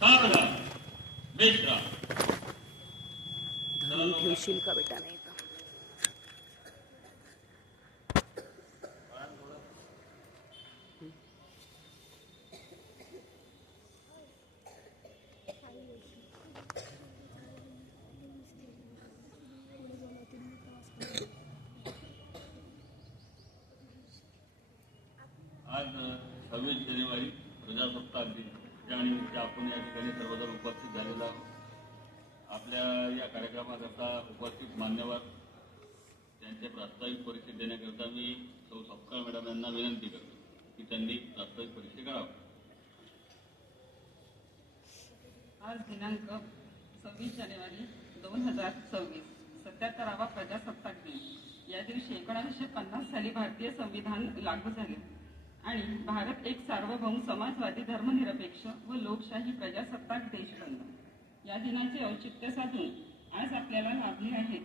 सावधान मिश्रा घेशील का बेटा? नाही का? आज 26 जानेवारी प्रजासत्ताक दिन या निमित्त आपण या ठिकाणी सर्वजण उपस्थित झालेलो आहोत। आपल्या या कार्यक्रमाकरता उपस्थित मान्यवर त्यांचे प्रास्ताविक परिचय देण्याकरता मी सौ सपकाळ मॅडम यांना विनंती करतो की त्यांनी प्रास्ताविक परिचय करावा। आज दिनांक 26 जानेवारी 2026 77वा प्रजासत्ताक दिन। या दिवशी 1950 साली भारतीय संविधान लागू झाले आणि भारत एक सार्वभौम समाजवादी धर्मनिरपेक्ष व लोकशाही प्रजासत्ताक देश बनला। या दिनाचे औचित्य साधून आज आपल्याला लाभले आहे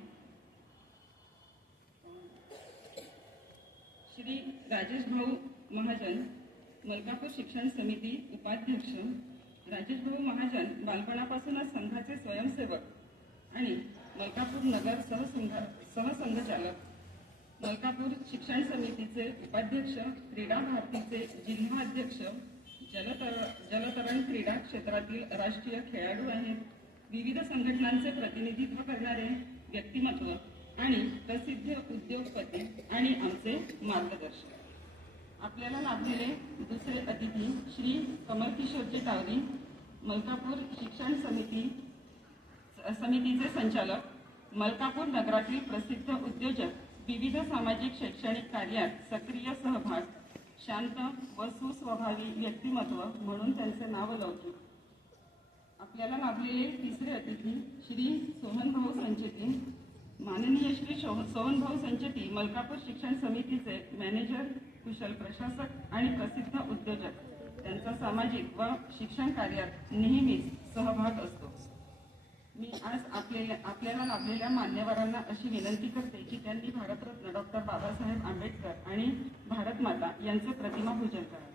श्री राजेश भाऊ महाजन, मलकापूर शिक्षण समिती उपाध्यक्ष। राजेश भाऊ महाजन बालपणापासूनच संघाचे स्वयंसेवक आणि मलकापूर नगर सहसंघचालक, मलकापूर शिक्षण समितीचे उपाध्यक्ष, क्रीडा भारतीचे जिल्हा अध्यक्ष, जलतरण क्रीडा क्षेत्रातील राष्ट्रीय खेळाडू आहेत। विविध संघटनांचे प्रतिनिधित्व करणारे व्यक्तिमत्व आणि प्रसिद्ध उद्योगपती आणि आमचे मार्गदर्शक। आपल्याला लाभलेले दुसरे अतिथी श्री कमलकिशोरजी तावरी, मलकापूर शिक्षण समितीचे संचालक, मलकापूर नगरातील प्रसिद्ध उद्योजक, विविध सामाजिक शैक्षणिक कार्यात सक्रिय सहभाग, शांत व सुस्वभावी व्यक्तिमत्व म्हणून त्यांचे नाव लौकिक। आपल्याला लाभलेले तिसरे अतिथी श्री सोहनभाऊ संचेती, माननीय श्री सोहनभाऊ संचेती मलकापूर शिक्षण समितीचे मॅनेजर, कुशल प्रशासक आणि प्रसिद्ध उद्योजक। त्यांचा सामाजिक व शिक्षण कार्यात नेहमीच सहभाग असतो। मी आज आपल्याला लाभलेल्या मान्यवरांना अशी विनंती करते की त्यांनी भारतरत्न डॉक्टर बाबासाहेब आंबेडकर आणि भारत माता यांचे प्रतिमा पूजन करावे।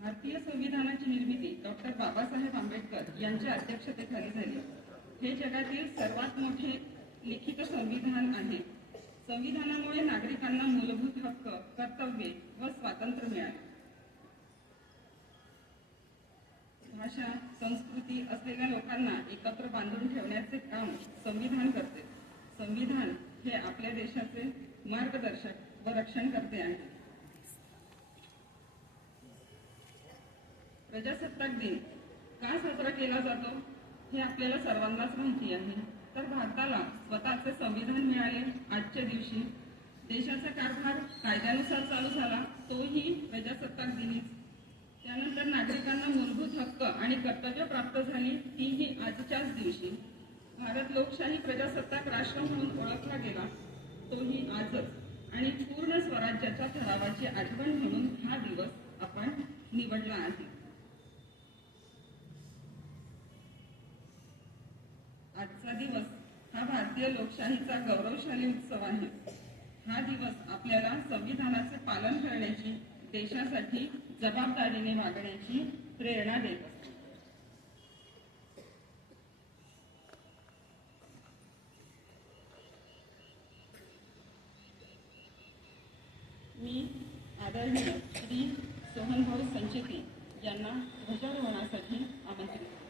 भारतीय संविधानाची निर्मिती डॉक्टर बाबासाहेब आंबेडकर यांच्या अध्यक्षतेखाली झाली। हे जगातील सर्वात मोठे लिखित संविधान आहे। संविधानामुळे नागरिकांना मूलभूत हक्क, कर्तव्ये व स्वातंत्र्य मिळाले। भाषा, संस्कृती असलेल्या लोकांना एकत्र बांधून ठेवण्याचे काम संविधान करते। संविधान हे आपल्या देशाचे मार्गदर्शक व रक्षणकर्ते आहे। प्रजासत्ताक दिन का साजरा केला जातो हे आपल्याला सर्वांनाच माहिती आहे। तर भारताला स्वतःचे संविधान मिळाले आजच्या दिवशी। देशाचा कारभार कायद्यानुसार चालू झाला तोही प्रजासत्ताक दिनीच। त्यानंतर नागरिकांना मूलभूत हक्क आणि कर्तव्य प्राप्त झाली तीही आजच्याच दिवशी। भारत लोकशाही प्रजासत्ताक राष्ट्र म्हणून ओळखला गेला तोही आजच। आणि पूर्ण स्वराज्याच्या ठरावाची आठवण म्हणून हा दिवस आपण निवडला आहे। आजचा दिवस हा भारतीय लोकशाहीचा गौरवशाली उत्सव आहे। हा दिवस आपल्याला संविधानाचे पालन करण्याची, देशासाठी जबाबदारीने वागण्याची प्रेरणा देत असतो। मी आदरणीय श्री सोहनभाऊ संचेती यांना ध्वजारोहणासाठी आमंत्रित करतो।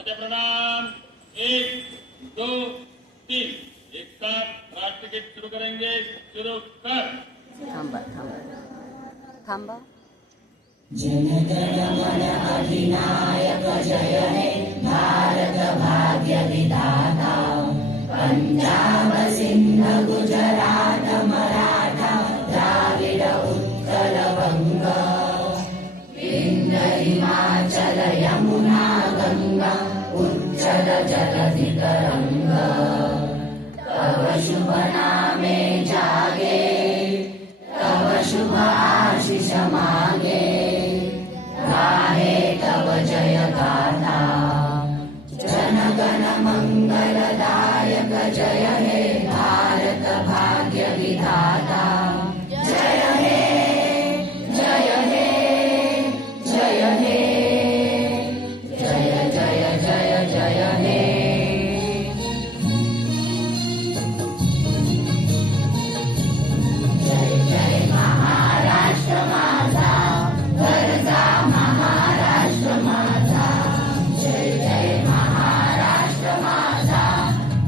माझ्या प्रणाम. 1 2 3 एक साथ राष्ट्रगीत शुरू करेंगे. शुरू कर. थांबा थांबा थांबा. जनगण मन अधिनायक जय हे भारत भाग्य विधाता. पंजाब सिंध गुजरात मराठा द्राविड उत्कल बंग. विंध्य हिमाचल यमुना गंगा उच्चल जलधि तरंग. तव शुभ नामे जागे तव शुभ आशीष मागे. गाहे तव जय गाथा. जनगण मंगलदायक जय हे भारत भाग्य विधाता. जय हे जय हे जय हे जय जय जय जय हे. जय जय महाराष्ट्र माझा गरजा महाराष्ट्र माझा. जय जय महाराष्ट्र माझा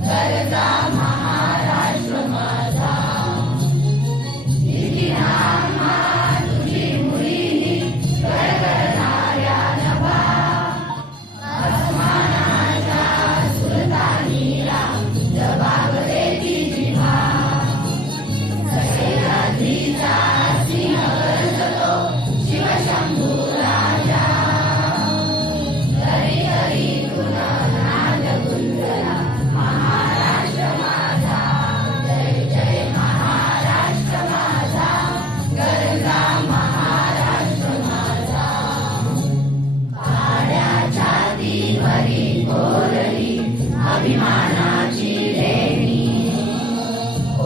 गरजा महाराष्ट्र माझा. नामा तुझी मुलीनी गडगडणाऱ्या नभा. अस्मानाच्या सुलतानीला जबाब देती जिव्हा. सह्याद्रीचा सिंह गरजतो शिवशंभू राजा. हरी हरी तुला नाद गुंजला महाराष्ट्र माझा. जय जय महाराष्ट्र माझा गरजा महाराष्ट्र माझा. काड्याच्या दिवरी कोरली अभिमानाची लेणी.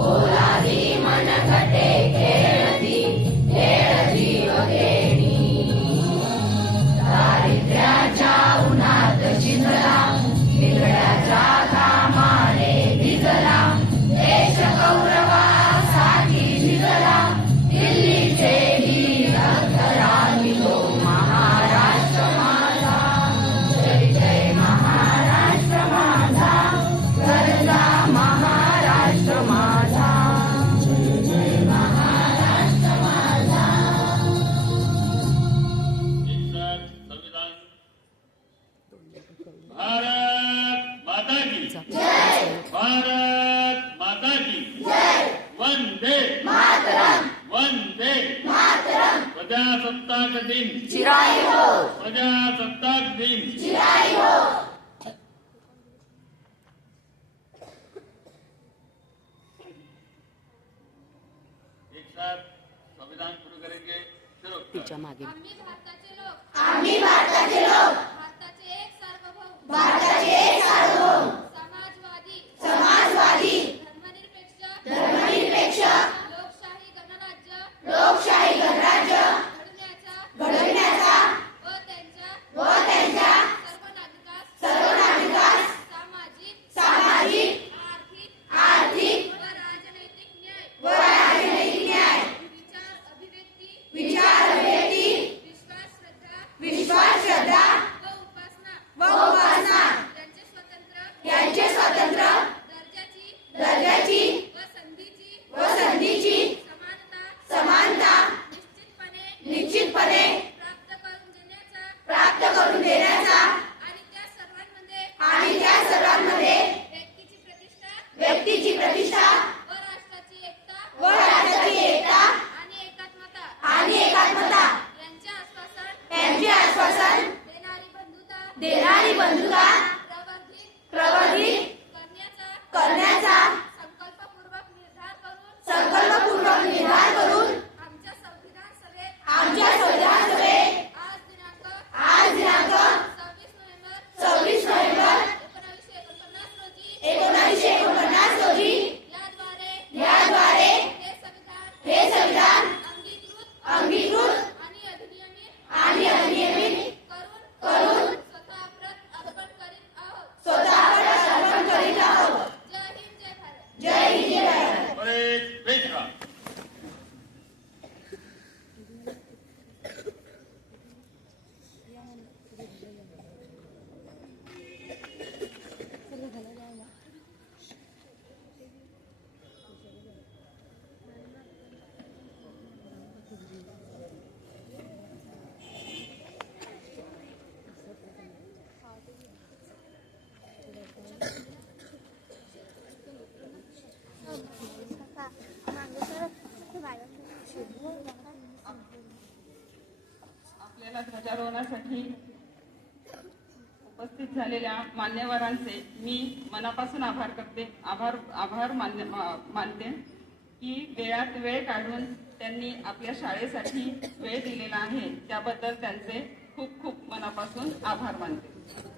ओलादी मनगटे खेळती खेळती वगेणी. दारिद्र्याच्या उन्हात शिजला बिघड्याच्या घामाने भिजला. देश गौरवासाठी झिजला दिल्लीचे रक्तराणी तो महाराष्ट्र माझा. जय जय महाराष्ट्र माझा गरजा महाराष्ट्र माझा. जय जय महाराष्ट्र माझा. एक साथ संविधान. भारत माता की जय. भारत माता की जय. वंदे मातरम. वंदे मातरम. प्रजासत्ताक दिन चिराई हो प्रजासत्ताक दिन. चिराई हो. एक साथ संविधान शुरू करेंगे. शुरू कर. तिच्या मागे आम्ही भारताचे लोक आम्ही भारताचे लोक भारताचे एक सार्वभौम भारताचे एक सार्वभौम समाजवादी समाजवादी धर्मनिरपेक्ष लोकशाही गणराज्य लोकशाही गणराज्य घडविण्याचा व त्यांच्या सर्व नागरिकास सामाजिक आर्थिक व राजनैतिक व राजनैतिक न्याय. विचार अभिव्यक्ती विश्वास श्रद्धा व उपासना यांचे स्वतंत्र दर्जाची व संधीची समानता निश्चितपणे प्राप्त करून देण्याचा आणि त्या सर्वांमध्ये व्यक्तीची प्रतिष्ठा व राष्ट्राची एकता आणि एकात्मता यांचे आश्वासन देणारी बंधुता प्रवर्धित करण्याचा संकल्पपूर्वक निर्धार करून आमच्या संविधान सभेत आज दिनांक 26 नोव्हेंबर 1949 रोजी याद्वारे हे संविधान अंगीकृत आणि अधिनियमित करून स्वतःवर अर्पण करीत आहोत. जय हिंद जय भारत. परेड पेश करा. आपल्याला ध्वजारोहणासाठी उपस्थित झालेल्या मान्यवरांचे मी मनापासून आभार मानते की वेळात वेळ काढून त्यांनी आपल्या शाळेसाठी वेळ दिलेला आहे, त्याबद्दल त्यांचे खूप खूप मनापासून आभार मानते.